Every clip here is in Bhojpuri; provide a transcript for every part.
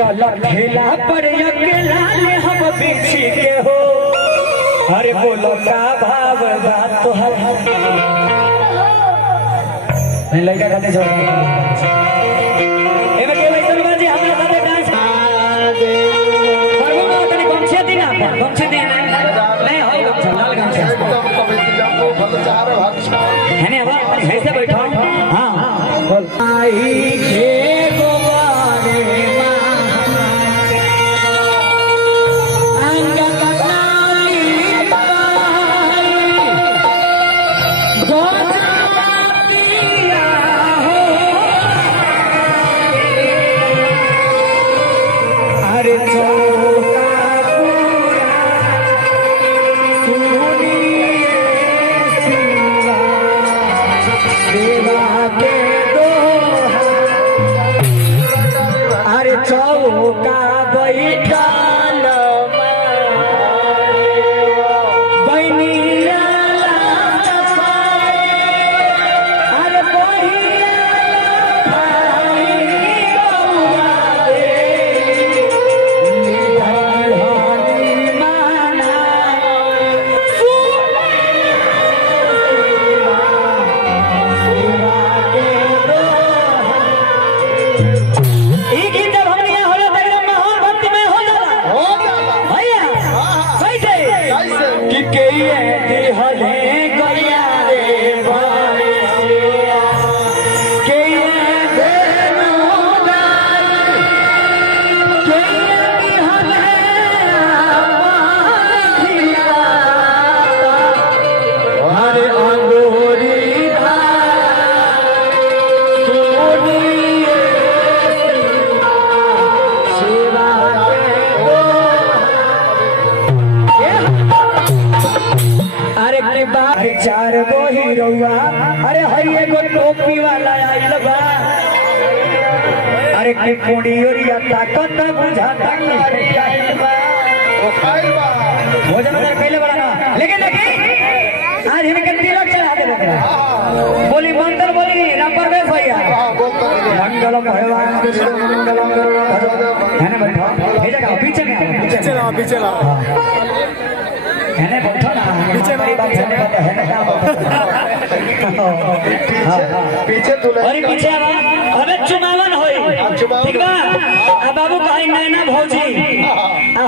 चल ठेला पर अकेला ले हम बिछी के हो। अरे बोलो का भाव बात तो है नहीं लड़का खाते छोड़ एमे के वैसन बाजी हमरा साथे डांस करबो ना तनी गमछे दी ना गमछे दी नहीं हो लाल गमछे है ने अब ऐसे बैठो हां बोल आई के गोवारे चार गो हीरोआ अरे हरी एगो टोपी वाला आइल बा। अरे की कोड़ी ओरिया ताकत बुझाता अरे आइल बा ओ खाइल बा भोजन उधर पहले बड़ा ना लेकिन आज इनके तिलक चढ़ा दे बोली मंत्र बोली राम परवेश भैया मंगलम भगवान विष्णु मंगलम करुणा है ना बैठो ये जगह पीछे में पीछे लाओ है ना बैठो ना पीछे मेरी बात सुनने वाले है ना पीछे तुले अरे पीछे अबे चुमावन होई ठीक बा अब बाबू कहीं नैना भौजी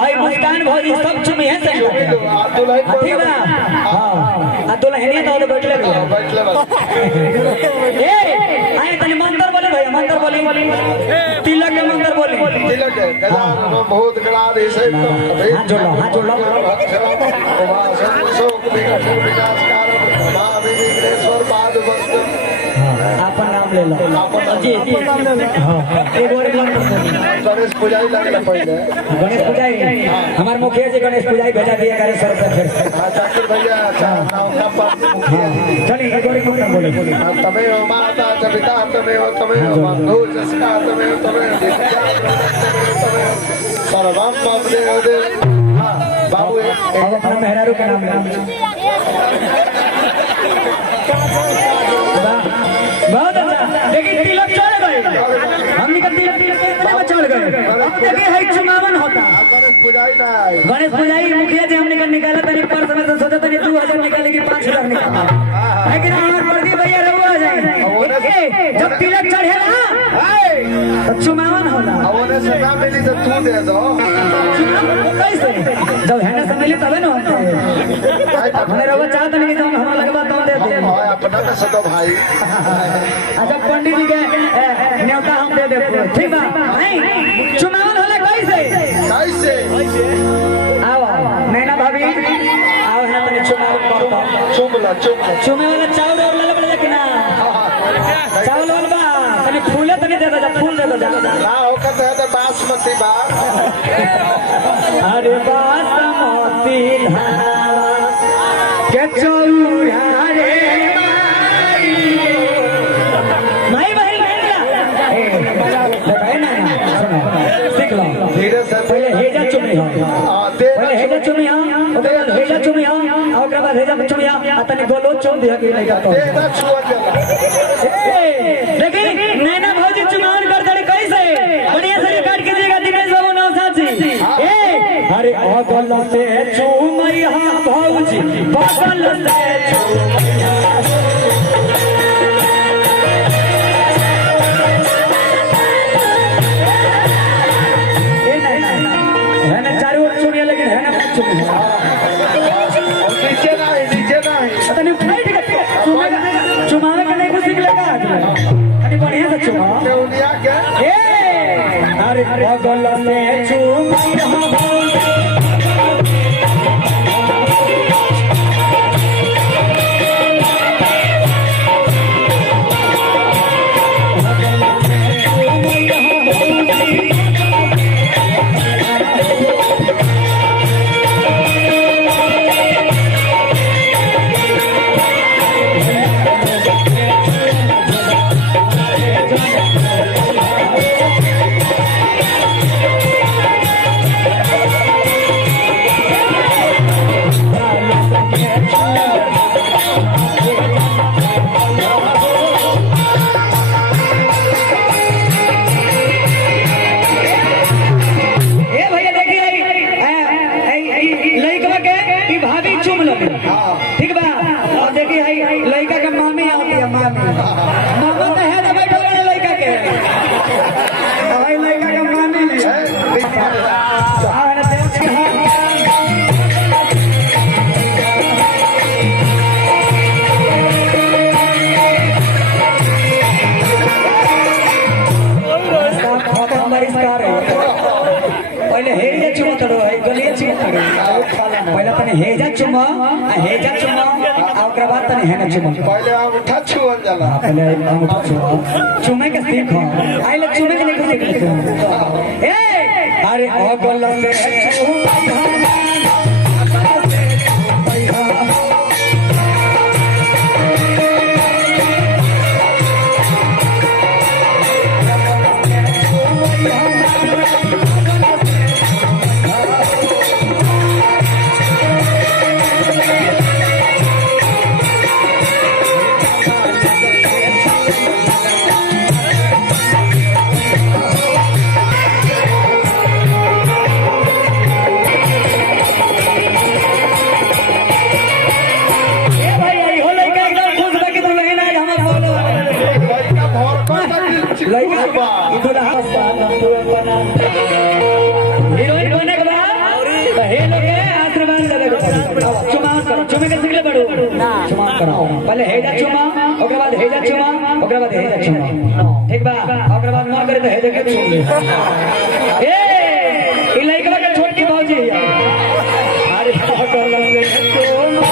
हाय मुस्कान भौजी सब चुमी है सही ठीक बा हां आ दुल्हनिया तो बैठले ए आए तनी मंत्र बोले भैया मंत्र बोली तिलक के मंत्र बोली तिलक गदा बहुत गला दे से हाथ जोड़ लो आपन नाम ले लो जी एक और गणेश पूजाई लगला पहले गणेश पूजाई हमार मुखिया जी गणेश पूजाई भेजा दिया करे सर पे फिर जाकिर भैया नाम का पर चलिए एक और मंत्र बोले तमे हो माता पिता तमे हो बंधु जसका तमे हो सर्वम बाबू बाबू अपना मेहरारू का नाम बहुत अच्छा लेकिन तिलक चढ़ गए हमनी का तिलक में चढ़ गए अब देखिए है चुमावन होता गणेश पूजाई मुखिया जी हमने का निकाला तनी पर्स में से सोचा तनी 2000 निकाले की 5000 निकाला लेकिन हमार प्रदीप भैया रहुआ आ जाए जब तिलक चढ़े ना तो चुमावन होता ओने से ना मिली तो तू दे दो कैसे जब हैने से मिली तबे ना होता हमारे रहुआ चाहत नहीं तो हमरा लगवा तो दे दे अपना का सदो भाई अच्छा पंडित जी के न्योता हम दे देते ठीक बा नहीं चुनाव होला कैसे आओ नैना भाभी आओ है तने चुनाव करता चुमे वाला चावल और ले ले कि ना चावल वाला तने फूले तने दे दे फूल दे दे ना होकर तो बासमती बा अरे बासमती धारा के चौरा रे धीरे से पहले हेजा चुमी हो पहले हेजा चुमी हो ओकरा बाद हेजा चुमी हो ओकरा बाद हेजा चुमी हो तने गोलो चुम दिया कि नहीं करतो देखिए नैना भौजी चुनाव कर दे कैसे बढ़िया से रिकॉर्ड कीजिएगा दिनेश बगल से चूमैया भौजी बगल से चूमैया चारों ओर चूमिया लेकिन है ना चूमिया चुमावे का नहीं कुछ सीख लेगा अरे बढ़िया से चुमा अरे बगल से चूमैया ठीक बा और देखिए लड़का के मामी आती है मामी मामा तो है ना बैठल बड़े लड़का के भाई लड़का के मामी पहले हेजा चुमा तड़ो है गलिया चुमा तड़ो पहले तने हेजा चुमा आ ओकरा बाद तने हेना चुमा पहले अंगूठा छुअल जाला पहले अंगूठा चुमे के सीख आई लोग चुमे के नहीं सीख ए अरे ओ गल से हीरोइन बने के बाद हे लोग आशीर्वाद लगे चुमे के सीख ले बड़ो चुमा करो पहले हेजा चुमा ओकरा बाद हेजा चुमा ओकरा बाद हेजा चुमा ठीक बा ओकरा बाद मन करे तो हेजा के चुम ले ए ई लइका के छोटी भौजी है अरे पकड़ ले चुमा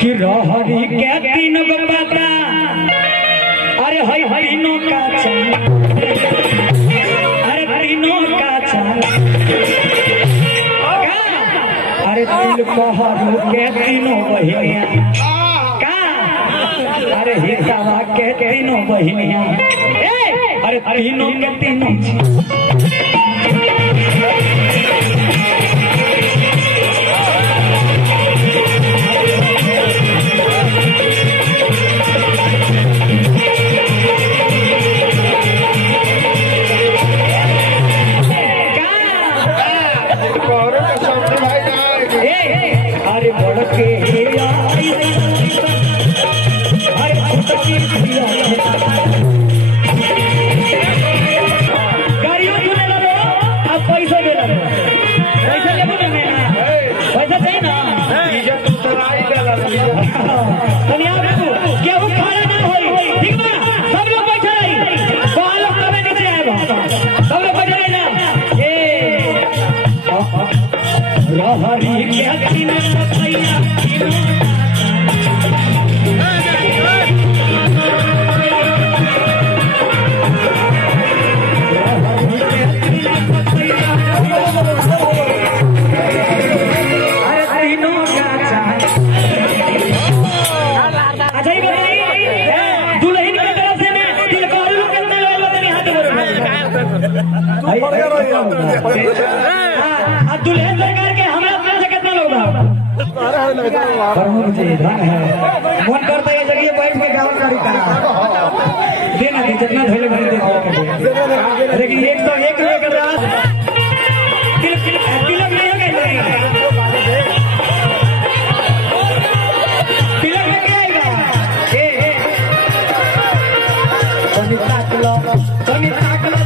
कि रहरी के तीन गो पता अरे हई तीनों का अरे तीनों का अरे दिल कहरु के तीनों बहिनिया का अरे हिसाबा के तीनों बहिनिया अरे तीनों के तीनों अरे बड़के गाड़ियों हरी के तिलक भैया दुल्हन सरकार के हमरा अपने से कितना लोग प्रमुख जी धन है मन करता है जगह बैठ के गाँव का देना दे जितना धैर्य भरे दे लेकिन 101 लेकर तिलक नहीं है तिलक में क्या आएगा ए संगीता कलो